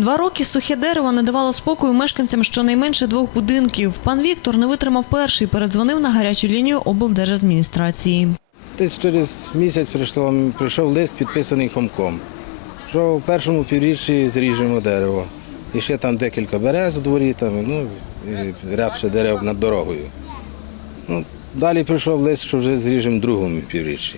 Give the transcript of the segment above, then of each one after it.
Два роки сухе дерево не давало спокою мешканцям щонайменше двох будинків. Пан Віктор не витримав перший, передзвонив на гарячу лінію облдержадміністрації. Десь через місяць прийшло, прийшов лист, підписаний хомком, що в першому півріччі зріжемо дерево. І ще там декілька берез у дворі, там, ну, і ще дерев над дорогою. Ну, Далі прийшов лист, що вже зріжемо в другому півріччі.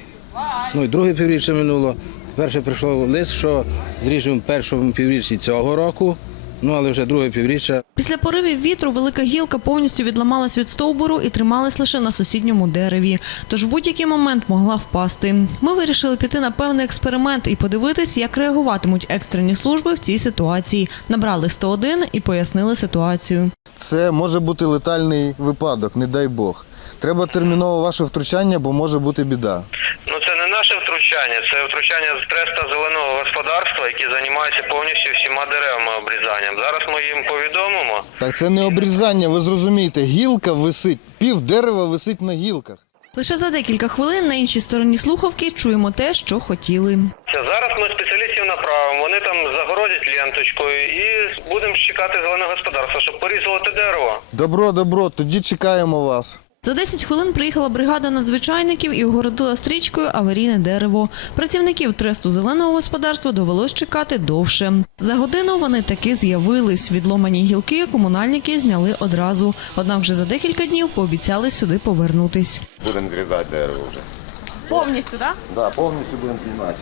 Ну і друге півріччя минуло. Перше прийшов лист, що зріжемо першому півріччі цього року, ну але вже друге півріччя після поривів вітру велика гілка повністю відламалась від стовбуру і трималась лише на сусідньому дереві. Тож в будь-який момент могла впасти. Ми вирішили піти на певний експеримент і подивитись, як реагуватимуть екстрені служби в цій ситуації. Набрали 101 і пояснили ситуацію. Це може бути летальний випадок, не дай Бог. Треба терміново ваше втручання, бо може бути біда. Ну, це Наше втручання, це втручання з треста зеленого господарства, яке займається повністю всіма деревами обрізанням. Зараз ми їм повідомимо. Так це не обрізання, ви зрозумієте, Гілка висить, пів дерева висить на гілках. Лише за декілька хвилин на іншій стороні слуховки чуємо те, що хотіли. Це, зараз ми спеціалістів направимо, вони там загородять ленточкою і будемо чекати зеленого господарства, щоб порізувати дерево. Добро, добро, тоді чекаємо вас. За 10 хвилин приїхала бригада надзвичайників і огородила стрічкою аварійне дерево. Працівників тресту зеленого господарства довелось чекати довше. За годину вони таки з'явились. Відломані гілки комунальники зняли одразу. Однак, вже за декілька днів пообіцяли сюди повернутись. Будемо зрізати дерево вже повністю. Так? Да, повністю будемо знімати.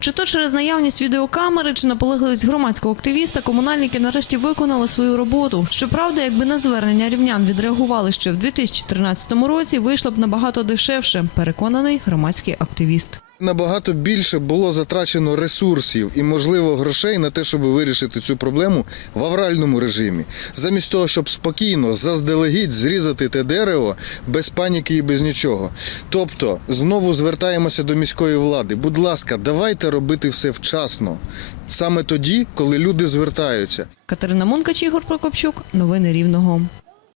Чи то через наявність відеокамери чи наполегливість громадського активіста? Комунальники нарешті виконали свою роботу. Щоправда, якби на звернення рівнян відреагували ще в 2013 році, вийшло б набагато дешевше, переконаний громадський активіст. Набагато більше було затрачено ресурсів і можливо грошей на те, щоб вирішити цю проблему в авральному режимі, замість того, щоб спокійно заздалегідь зрізати те дерево без паніки і без нічого. Тобто знову звертаємося до міської влади. Будь ласка, давайте робити все вчасно саме тоді, коли люди звертаються. Катерина Мункач, Ігор Прокопчук, новини рівного.